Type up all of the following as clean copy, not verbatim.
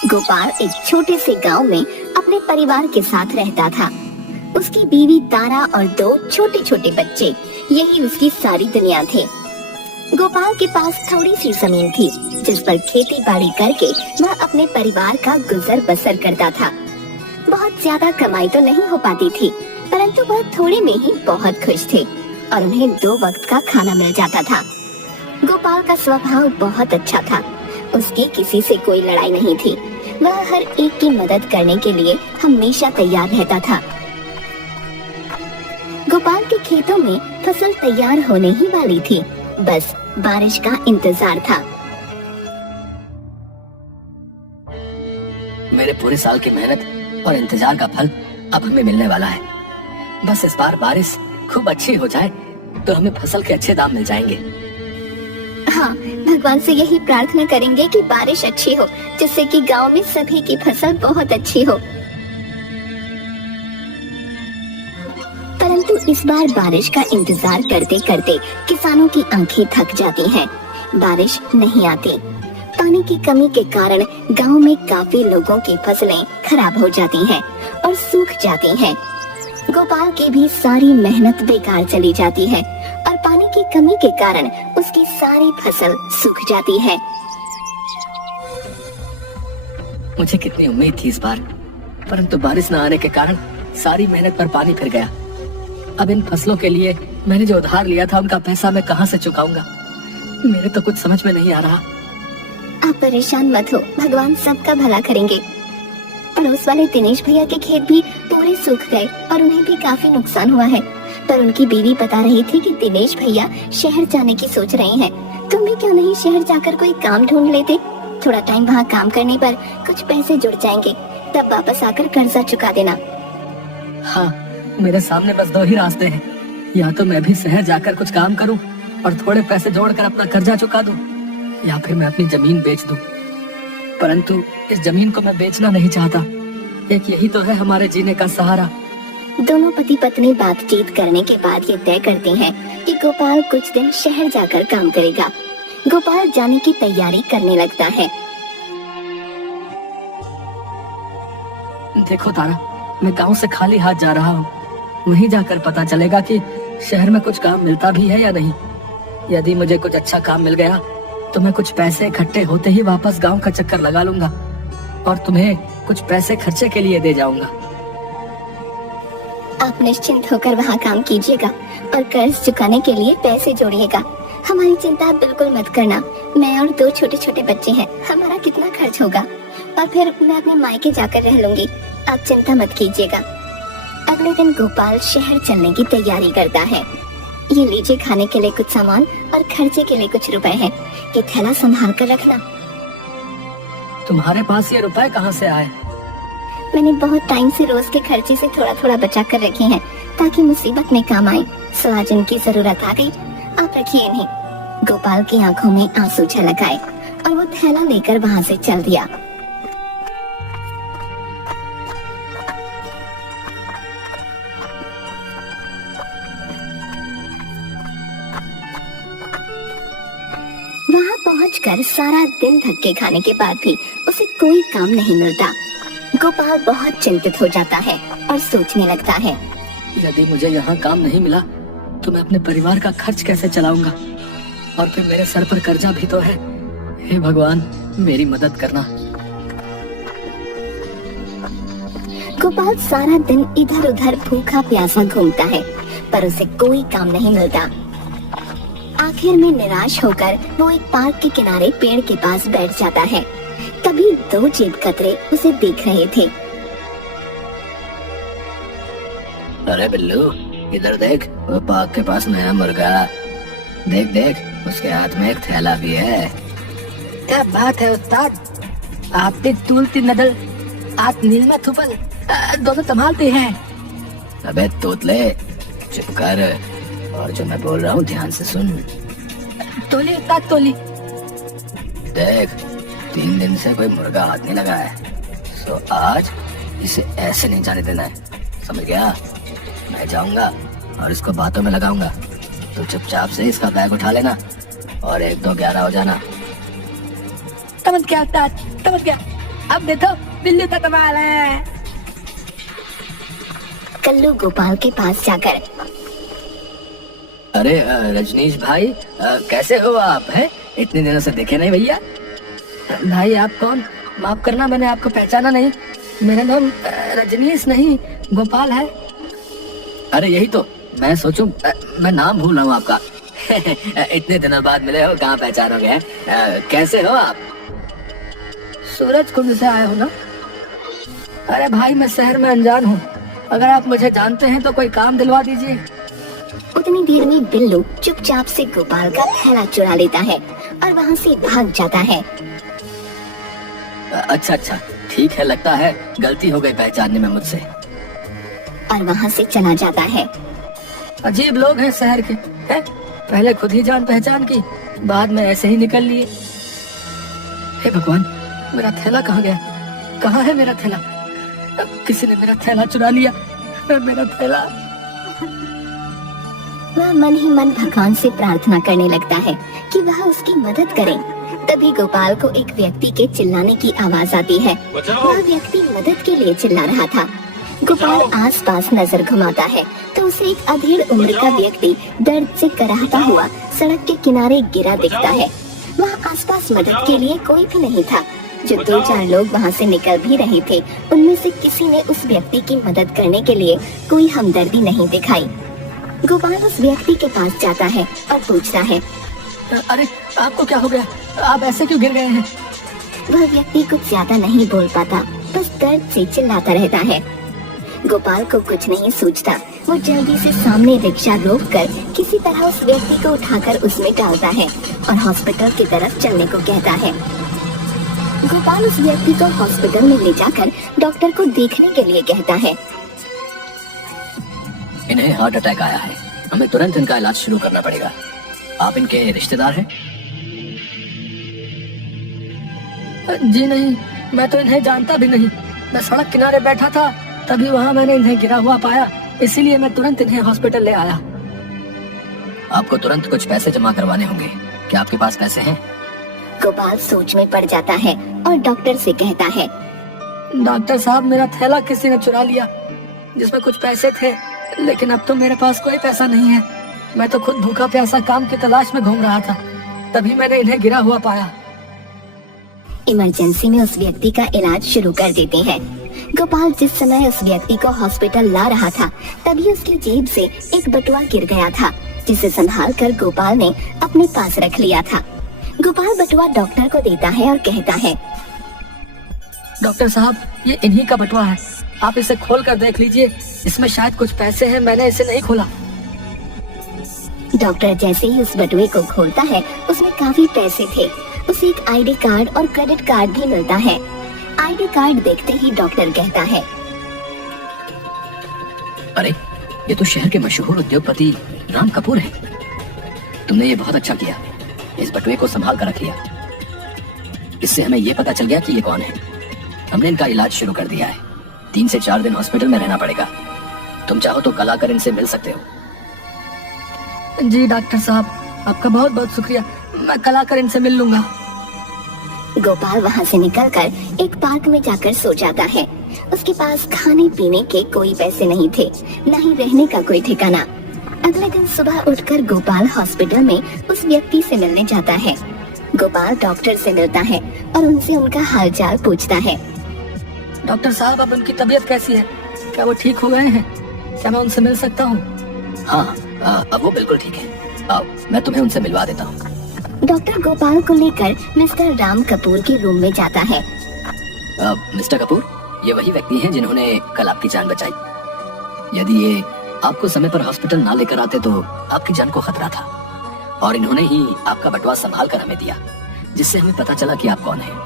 गोपाल एक छोटे से गांव में अपने परिवार के साथ रहता था। उसकी बीवी तारा और 2 छोटे छोटे बच्चे, यही उसकी सारी दुनिया थे। गोपाल के पास थोड़ी सी जमीन थी जिस पर खेती बाड़ी करके वह अपने परिवार का गुजर बसर करता था। बहुत ज्यादा कमाई तो नहीं हो पाती थी, परंतु वह थोड़े में ही बहुत खुश थे और उन्हें 2 वक्त का खाना मिल जाता था। गोपाल का स्वभाव बहुत अच्छा था। उसकी किसी से कोई लड़ाई नहीं थी। वह हर एक की मदद करने के लिए हमेशा तैयार रहता था। गोपाल के खेतों में फसल तैयार होने ही वाली थी, बस बारिश का इंतजार था। मेरे पूरे साल की मेहनत और इंतजार का फल अब हमें मिलने वाला है। बस इस बार बारिश खूब अच्छी हो जाए तो हमें फसल के अच्छे दाम मिल जाएंगे। हाँ, भगवान से यही प्रार्थना करेंगे कि बारिश अच्छी हो, जिससे कि गांव में सभी की फसल बहुत अच्छी हो। परंतु इस बार बारिश का इंतजार करते करते किसानों की आंखें थक जाती हैं। बारिश नहीं आती। पानी की कमी के कारण गांव में काफी लोगों की फसलें खराब हो जाती हैं और सूख जाती हैं। गोपाल की भी सारी मेहनत बेकार चली जाती है और पानी की कमी के कारण उसकी सारी फसल सूख जाती है। मुझे कितनी उम्मीद थी इस बार, परंतु बारिश न आने के कारण सारी मेहनत पर पानी फिर गया। अब इन फसलों के लिए मैंने जो उधार लिया था उनका पैसा मैं कहां से चुकाऊंगा? मेरे तो कुछ समझ में नहीं आ रहा। आप परेशान मत हो, भगवान सबका भला करेंगे। पड़ोस वाले दिनेश भैया के खेत भी पूरे सूख गए और उन्हें भी काफी नुकसान हुआ है। पर उनकी बीवी बता रही थी कि दिनेश भैया शहर जाने की सोच रहे हैं। तुम भी क्यों नहीं शहर जाकर कोई काम ढूंढ लेते? थोड़ा टाइम वहाँ काम करने पर कुछ पैसे जुड़ जाएंगे, तब वापस आकर कर्जा चुका देना। हाँ, मेरे सामने बस 2 ही रास्ते हैं। या तो मैं भी शहर जाकर कुछ काम करूं और थोड़े पैसे जोड़कर अपना कर्जा चुका दूं, या फिर मैं अपनी जमीन बेच दूं। परंतु इस जमीन को मैं बेचना नहीं चाहता। एक यही तो है हमारे जीने का सहारा। दोनों पति पत्नी बातचीत करने के बाद ये तय करते हैं कि गोपाल कुछ दिन शहर जाकर काम करेगा। गोपाल जाने की तैयारी करने लगता है। देखो तारा, मैं गांव से खाली हाथ जा रहा हूँ। वहीं जाकर पता चलेगा कि शहर में कुछ काम मिलता भी है या नहीं। यदि मुझे कुछ अच्छा काम मिल गया तो मैं कुछ पैसे इकट्ठे होते ही वापस गांव का चक्कर लगा लूंगा और तुम्हें कुछ पैसे खर्चे के लिए दे जाऊंगा। आप निश्चिंत होकर वहाँ काम कीजिएगा और कर्ज चुकाने के लिए पैसे जोड़िएगा। हमारी चिंता बिल्कुल मत करना। मैं और 2 छोटे छोटे बच्चे हैं, हमारा कितना खर्च होगा और फिर मैं अपने मायके जाकर रह लूंगी। आप चिंता मत कीजिएगा। अगले दिन गोपाल शहर चलने की तैयारी करता है। ये लीजिए खाने के लिए कुछ सामान और खर्चे के लिए कुछ रुपए हैं। ये थैला संभाल कर रखना। तुम्हारे पास ये रुपए कहाँ से आए? मैंने बहुत टाइम से रोज के खर्चे से थोड़ा थोड़ा बचा कर रखे हैं ताकि मुसीबत में काम आए। सो आज इनकी जरूरत आ गई, आप रखिए इन्हें। गोपाल की आंखों में आंसू छलक आए और वो थैला लेकर वहाँ से चल दिया। वहाँ पहुंचकर सारा दिन धक्के खाने के बाद भी उसे कोई काम नहीं मिलता। गोपाल बहुत चिंतित हो जाता है और सोचने लगता है, यदि मुझे यहाँ काम नहीं मिला तो मैं अपने परिवार का खर्च कैसे चलाऊंगा? और फिर मेरे सर पर कर्जा भी तो है। हे भगवान, मेरी मदद करना। गोपाल सारा दिन इधर उधर भूखा प्यासा घूमता है पर उसे कोई काम नहीं मिलता। आखिर में निराश होकर वो एक पार्क के किनारे पेड़ के पास बैठ जाता है। तभी 2 जेब कतरे उसे देख रहे थे। अरे बिल्लू, इधर देख, वो पार्क के पास नया मुर्गा। देख देख, उसके हाथ में एक थैला भी है। क्या बात है उस्ताद, आपने तूलती नदल आप नील में थुपल दोनों संभालते हैं। अबे तोतले, चुप कर और जो मैं बोल रहा हूँ ध्यान से सुन। तोली उस्ताद तोली। देख, 3 दिन से कोई मुर्गा हाथ नहीं लगा है, तो आज इसे ऐसे नहीं जाने देना है, समझ गया? मैं जाऊंगा और इसको बातों में लगाऊंगा। तो चुपचाप से इसका बैग उठा लेना और 1 2 11 हो जाना। समझ गया उस्ताद, समझ गया। अब देखो बिल्लू का कमाल है। कल्लू गोपाल के पास जाकर, अरे रजनीश भाई, कैसे हो आप? हैं इतने दिनों से देखे नहीं भैया। भाई आप कौन? माफ करना, मैंने आपको पहचाना नहीं। मेरा नाम रजनीश नहीं गोपाल है। अरे यही तो मैं सोचूं, मैं नाम भूल रहा हूँ आपका। इतने दिनों बाद मिले हो, कहाँ पहचानोगे? कैसे हो आप? सूरज कुंड से आए हो ना? अरे भाई मैं शहर में अनजान हूँ, अगर आप मुझे जानते हैं तो कोई काम दिलवा दीजिए। उतनी देर में बिल्लू चुपचाप से गोपाल का थैला चुरा लेता है और वहाँ से भाग जाता है। अच्छा अच्छा, ठीक है, लगता है गलती हो गई पहचानने में मुझसे। और वहाँ से चला जाता है। अजीब लोग हैं शहर के, हैं? पहले खुद ही जान पहचान की, बाद में ऐसे ही निकल लिए। हे भगवान, मेरा थैला कहाँ गया? कहाँ है मेरा थैला? किसी ने मेरा थैला चुरा लिया। मेरा थैला। वह मन ही मन भगवान से प्रार्थना करने लगता है कि वह उसकी मदद करे। तभी गोपाल को एक व्यक्ति के चिल्लाने की आवाज आती है। वह व्यक्ति मदद के लिए चिल्ला रहा था। गोपाल आसपास नजर घुमाता है तो उसे एक अधेड़ उम्र का व्यक्ति दर्द से कराहता हुआ सड़क के किनारे गिरा दिखता है। वहाँ आसपास मदद के लिए कोई भी नहीं था। जो 2-4 लोग वहाँ से निकल भी रहे थे, उनमें से किसी ने उस व्यक्ति की मदद करने के लिए कोई हमदर्दी नहीं दिखाई। गोपाल उस व्यक्ति के पास जाता है और पूछता है, अरे आपको क्या हो गया? आप ऐसे क्यों गिर गए हैं? वह व्यक्ति कुछ ज्यादा नहीं बोल पाता, बस दर्द से चिल्लाता रहता है। गोपाल को कुछ नहीं सूझता। वो जल्दी से सामने रिक्शा रोककर किसी तरह उस व्यक्ति को उठाकर उसमें डालता है और हॉस्पिटल की तरफ चलने को कहता है। गोपाल उस व्यक्ति को हॉस्पिटल में ले जाकर डॉक्टर को देखने के लिए कहता है। इन्हें हार्ट अटैक आया है, हमें तुरंत इनका इलाज शुरू करना पड़ेगा। आप इनके रिश्तेदार हैं? जी नहीं, मैं तो इन्हें जानता भी नहीं। मैं सड़क किनारे बैठा था, तभी वहाँ मैंने इन्हें गिरा हुआ पाया, इसीलिए मैं तुरंत इन्हें हॉस्पिटल ले आया। आपको तुरंत कुछ पैसे जमा करवाने होंगे। क्या आपके पास पैसे हैं? गोपाल सोच में पड़ जाता है और डॉक्टर से कहता है, डॉक्टर साहब, मेरा थैला किसी ने चुरा लिया जिसमें कुछ पैसे थे, लेकिन अब तो मेरे पास कोई पैसा नहीं है। मैं तो खुद भूखा प्यासा काम की तलाश में घूम रहा था, तभी मैंने इन्हें गिरा हुआ पाया। इमरजेंसी में उस व्यक्ति का इलाज शुरू कर देते हैं। गोपाल जिस समय उस व्यक्ति को हॉस्पिटल ला रहा था, तभी उसकी जेब से एक बटुआ गिर गया था, जिसे संभाल कर गोपाल ने अपने पास रख लिया था। गोपाल बटुआ डॉक्टर को देता है और कहता है, डॉक्टर साहब, ये इन्हीं का बटुआ है, आप इसे खोल कर देख लीजिए, इसमें शायद कुछ पैसे हैं, मैंने इसे नहीं खोला। डॉक्टर जैसे ही उस बटुए को खोलता है, उसमें काफी पैसे थे। उसे एक आईडी कार्ड और क्रेडिट कार्ड भी मिलता है। आईडी कार्ड देखते ही डॉक्टर कहता है, अरे ये तो शहर के मशहूर उद्योगपति राम कपूर है। तुमने ये बहुत अच्छा किया, इस बटुए को संभाल कर रख लिया। इससे हमें ये पता चल गया कि ये कौन है। हमने इनका इलाज शुरू कर दिया है। 3 से 4 दिन हॉस्पिटल में रहना पड़ेगा। तुम चाहो तो कल आकर इनसे मिल सकते हो। जी डॉक्टर साहब, आपका बहुत बहुत शुक्रिया, मैं कल आकर इनसे मिल लूंगा। गोपाल वहाँ से निकलकर एक पार्क में जाकर सो जाता है। उसके पास खाने पीने के कोई पैसे नहीं थे, न ही रहने का कोई ठिकाना। अगले दिन सुबह उठकर गोपाल हॉस्पिटल में उस व्यक्ति से मिलने जाता है। गोपाल डॉक्टर से मिलता है और उनसे उनका हालचाल पूछता है। डॉक्टर साहब, अब उनकी तबीयत कैसी है? क्या वो ठीक हो गए हैं? क्या मैं उनसे मिल सकता हूँ? हाँ, अब वो बिल्कुल ठीक है। आओ, मैं तुम्हें उनसे मिलवा देता हूँ। डॉक्टर गोपाल को लेकर मिस्टर राम कपूर के रूम में जाता है। मिस्टर कपूर, ये वही व्यक्ति हैं जिन्होंने कल आपकी जान बचाई। यदि ये आपको समय पर हॉस्पिटल ना लेकर आते तो आपकी जान को खतरा था, और इन्होंने ही आपका बटुआ संभाल कर हमें दिया, जिससे हमें पता चला कि आप कौन हैं।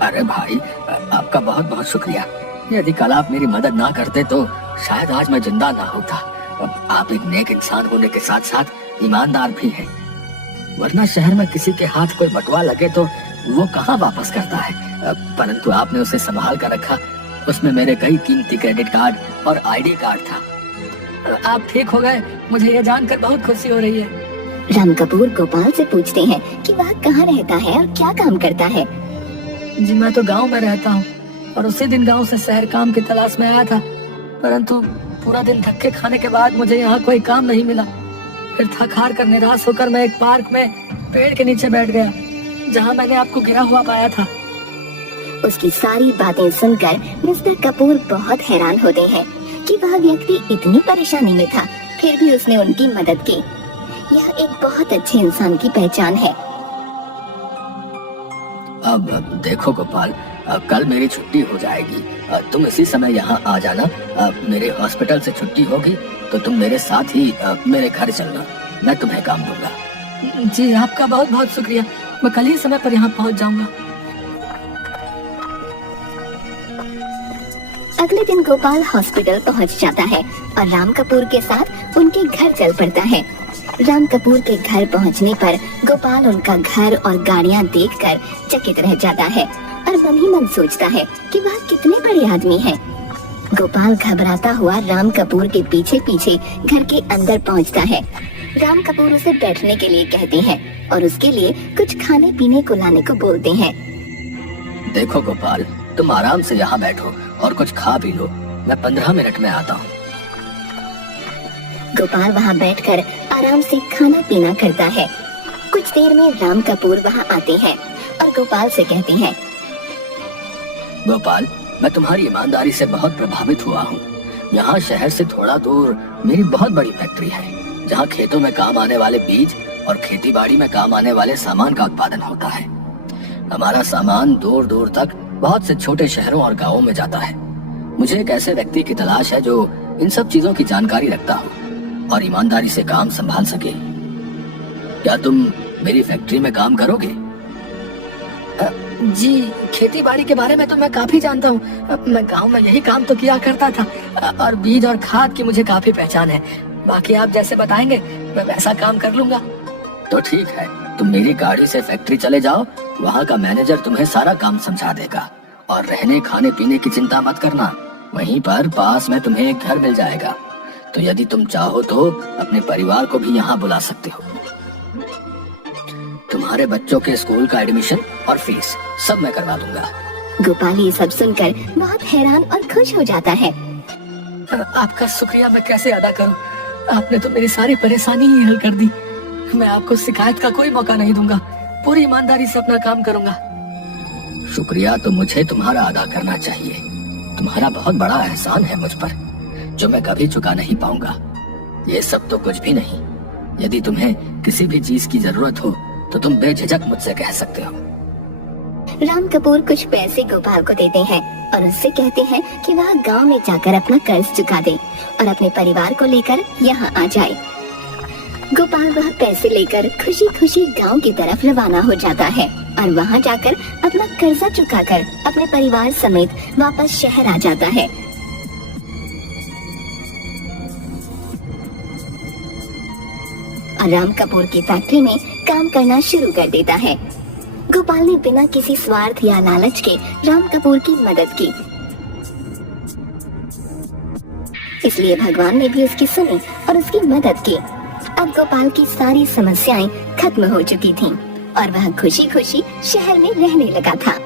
अरे भाई, आपका बहुत बहुत शुक्रिया। यदि कल आप मेरी मदद ना करते तो शायद आज मैं जिंदा ना होता। आप एक नेक इंसान होने के साथ साथ ईमानदार भी हैं, वरना शहर में किसी के हाथ कोई बटुआ लगे तो वो कहाँ वापस करता है। परंतु आपने उसे संभाल कर रखा, उसमें मेरे कई कीमती क्रेडिट कार्ड और आईडी कार्ड था। आप ठीक हो गए, मुझे ये जानकर बहुत खुशी हो रही है। राम कपूर गोपाल से पूछते हैं कि वह कहाँ रहता है और क्या काम करता है। जी मैं तो गांव में रहता हूँ और उसी दिन गांव से शहर काम की तलाश में आया था, परंतु पूरा दिन धक्के खाने के बाद मुझे यहाँ कोई काम नहीं मिला। फिर थक हार कर निराश होकर मैं एक पार्क में पेड़ के नीचे बैठ गया, जहाँ मैंने आपको गिरा हुआ पाया था। उसकी सारी बातें सुनकर मिस्टर कपूर बहुत हैरान होते हैं कि वह व्यक्ति इतनी परेशानी में था, फिर भी उसने उनकी मदद की। यह एक बहुत अच्छे इंसान की पहचान है। अब देखो गोपाल, कल मेरी छुट्टी हो जाएगी, तुम इसी समय यहाँ आ जाना। मेरे हॉस्पिटल से छुट्टी होगी तो तुम मेरे साथ ही मेरे घर चलना, मैं तुम्हें काम दूंगा। जी आपका बहुत बहुत शुक्रिया, मैं कल ही समय पर यहाँ पहुँच जाऊंगा। अगले दिन गोपाल हॉस्पिटल पहुंच जाता है और राम कपूर के साथ उनके घर चल पड़ता है। राम कपूर के घर पहुंचने पर गोपाल उनका घर और गाड़ियां देखकर चकित रह जाता है और मन ही मन सोचता है कि वह कितने बड़े आदमी हैं। गोपाल घबराता हुआ राम कपूर के पीछे पीछे घर के अंदर पहुंचता है। राम कपूर उसे बैठने के लिए कहते हैं और उसके लिए कुछ खाने पीने को लाने को बोलते हैं। देखो गोपाल, तुम आराम से यहाँ बैठो और कुछ खा पी लो, मैं 15 मिनट में आता हूँ। गोपाल वहाँ बैठकर आराम से खाना पीना करता है। कुछ देर में राम कपूर वहाँ आते हैं और गोपाल से कहते हैं, गोपाल, मैं तुम्हारी ईमानदारी से बहुत प्रभावित हुआ हूँ। यहाँ शहर से थोड़ा दूर मेरी बहुत बड़ी फैक्ट्री है, जहाँ खेतों में काम आने वाले बीज और खेती बाड़ी में काम आने वाले सामान का उत्पादन होता है। हमारा सामान दूर दूर तक बहुत से छोटे शहरों और गांवों में जाता है। मुझे एक ऐसे व्यक्ति की तलाश है जो इन सब चीजों की जानकारी रखता हो और ईमानदारी से काम संभाल सके। क्या तुम मेरी फैक्ट्री में काम करोगे? जी, खेती बाड़ी के बारे में तो मैं काफी जानता हूँ। मैं गांव में यही काम तो किया करता था और बीज और खाद की मुझे काफी पहचान है। बाकी आप जैसे बताएंगे मैं वैसा काम कर लूंगा। तो ठीक है, तुम मेरी गाड़ी से फैक्ट्री चले जाओ, वहाँ का मैनेजर तुम्हें सारा काम समझा देगा और रहने खाने पीने की चिंता मत करना। वहीं पर पास में तुम्हें एक घर मिल जाएगा, तो यदि तुम चाहो तो अपने परिवार को भी यहाँ बुला सकते हो। तुम्हारे बच्चों के स्कूल का एडमिशन और फीस सब मैं करवा दूंगा। गोपाल ये सब सुनकर बहुत हैरान और खुश हो जाता है। आपका शुक्रिया मैं कैसे अदा करूं? आपने तो मेरी सारी परेशानी ही हल कर दी। मैं आपको शिकायत का कोई मौका नहीं दूंगा, पूरी ईमानदारी से अपना काम करूंगा। शुक्रिया तो मुझे तुम्हारा अदा करना चाहिए। तुम्हारा बहुत बड़ा एहसान है मुझ पर, जो मैं कभी चुका नहीं पाऊंगा। ये सब तो कुछ भी नहीं। यदि तुम्हें किसी भी चीज की जरूरत हो तो तुम बेझिझक मुझसे कह सकते हो। राम कपूर कुछ पैसे गोपाल को देते हैं और उससे कहते हैं कि वह गांव में जाकर अपना कर्ज चुका दे और अपने परिवार को लेकर यहाँ आ जाए। गोपाल वह पैसे लेकर खुशी खुशी गांव की तरफ रवाना हो जाता है और वहाँ जाकर अपना कर्जा चुकाकर अपने परिवार समेत वापस शहर आ जाता है। और राम कपूर की फैक्ट्री में काम करना शुरू कर देता है। गोपाल ने बिना किसी स्वार्थ या लालच के राम कपूर की मदद की, इसलिए भगवान ने भी उसकी सुनी और उसकी मदद की। अब गोपाल की सारी समस्याएं खत्म हो चुकी थीं और वह खुशी खुशी शहर में रहने लगा था।